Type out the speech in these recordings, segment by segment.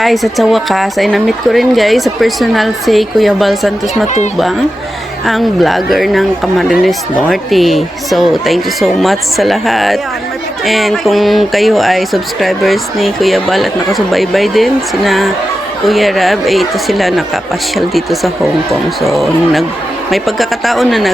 Guys, at sa wakas ay na-meet ko rin guys sa personal si Kuya Bal Santos Matubang, ang vlogger ng Camarines Norte. So, thank you so much sa lahat. And kung kayo ay subscribers ni Kuya Bal at nakasubaybay din sina Kuya Rab, ito sila nakapasyal dito sa Hong Kong. So, may pagkakataon na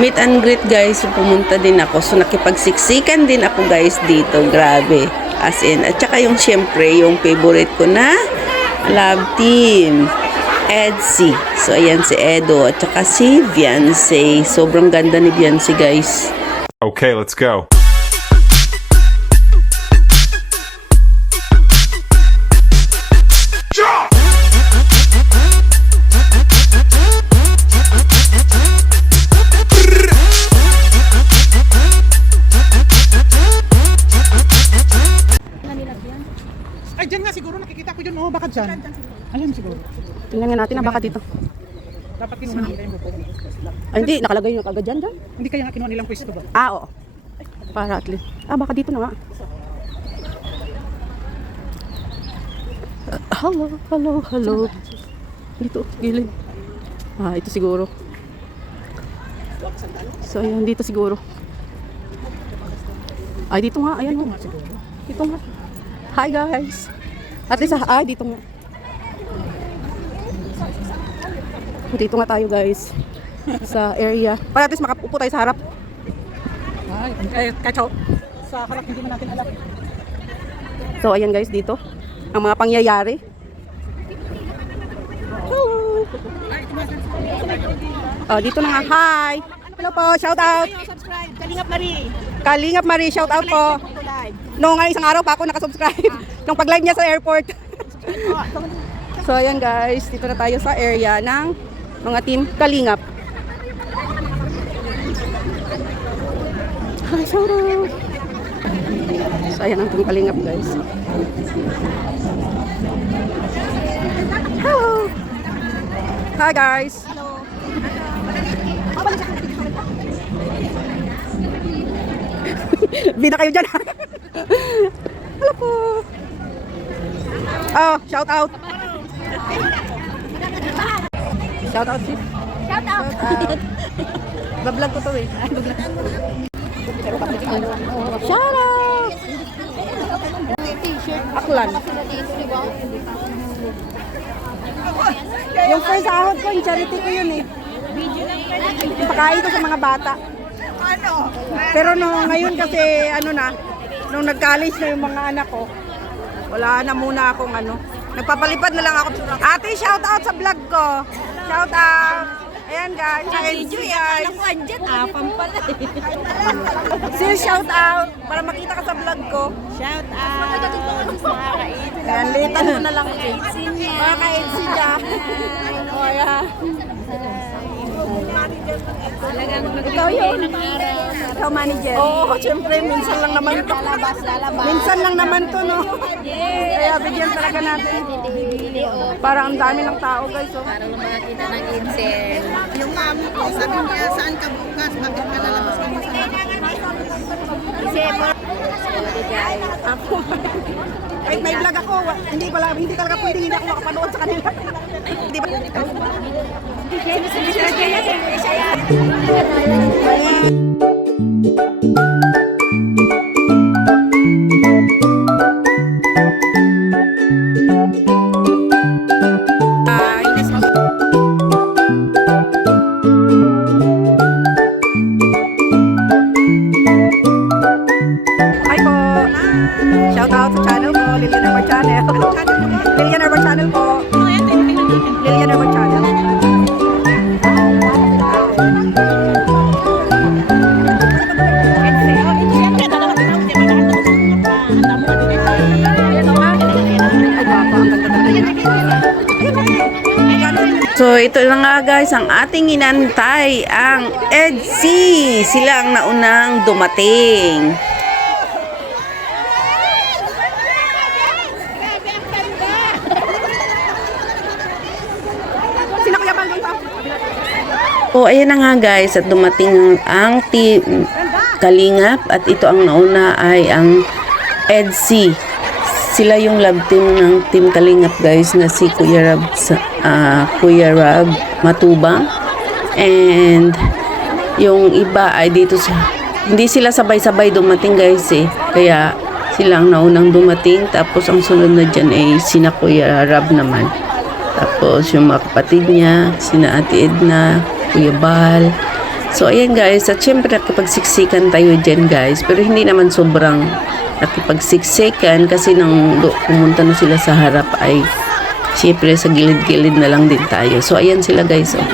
meet and greet guys, so pumunta din ako. So nakipagsiksikan din ako guys dito, grabe. As in, at saka yung syempre, yung favorite ko na love team, Edsy. So ayan si Edo at saka si Viance. Sobrang ganda ni Viance guys. Okay, let's go. Ay, dyan nga siguro nakikita ko yun. Oh, baka dyan. Ayun siguro. Tingnan nga natin na baka dito. Dapat kinuha nila yung bubong. Ay, hindi, nakalagay yung kagad dyan. Hindi kaya nga kinuha nilang pwesto ba? Ah, oo. Para at least. Ah, baka dito na nga. Hello. Dito, gilid. Ah, ito siguro. So, ayan, dito siguro. Ay, dito nga, ayan. Ito nga siguro. Dito nga. Hi guys. At least, dito nga. Dito nga tayo guys. Sa area. Para at least makaupo tayo sa harap. Ay, kacho. Sa harap hindi man natin alam. So ayan guys, dito. Ang mga pangyayari. Hello. Dito na nga. Hi. Hello po, shout out. Subscribe, Kalingap Marie. Kalingap Marie, shout out po. Noong isang araw pa ako nakasubscribe. Nung pag-live niya sa airport. So ayan guys, dito na tayo sa area ng mga team Kalingap. Hi, shout out. So ayan ang team Kalingap guys. Hello. Hi guys. Bina kayo dyan. Hello po. Oh, shout out. Shout out, sis. Shout out. Bablog ko to eh. Shout out. Aklan. Yung first sahod ko, yung charity ko yun eh. Pakain ko sa mga bata. Pero ngayon kasi nung nag-college na yung mga anak ko, wala na muna akong nagpapalipad na lang ako. Ate, shout out sa vlog ko. Shout out. Ayan guys, guys. Pampala. Sis, shout out para makita ka sa vlog ko. Shout out. Ayan, litan mo na lang. Mga ka-8 niya. O, ayan. Ikaw yun. Ikaw manager. Oo, syempre, minsan lang naman to. Minsan lang naman to, no? Kaya bigyan talaga natin. Parang ang dami ng tao, guys. Oh. Para lang makakita ng insel. Yung mami ko, sabi niya, saan ka bukas? Bakit ka lalabas ka mo sa Ako. Kahit may vlog ako, hindi talaga pwedeng hindi ako makapanood sa kanila. Hindi ba? Hi po. Shout out sa channel ko, Lilian Herbert Channel. Lilian Herbert Channel po. Lilian Herbert Channel. So ito na nga guys, ang ating inantay, ang Edsy. Sila ang naunang dumating. O ayan na nga guys, at dumating ang team Kalingap at ito ang nauna ay ang Edsy. sila yung love team ng Team Kalingap guys na si Kuya Rab Matubang. And yung iba ay dito sa hindi sila sabay-sabay dumating guys eh. Kaya sila ang naunang dumating. Tapos ang sunod na dyan ay sina Kuya Rab naman. Tapos yung mga kapatid niya, sina Ate Edna, Kuya Bal. So ayan guys, at syempre nakipagsiksikan tayo dyan guys. Pero hindi naman sobrang nakipagsiksikan kasi nang pumunta na sila sa harap ay syempre sa gilid-gilid na lang din tayo. So ayan sila guys. Oh.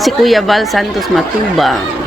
si Kuya Val Santos Matubang.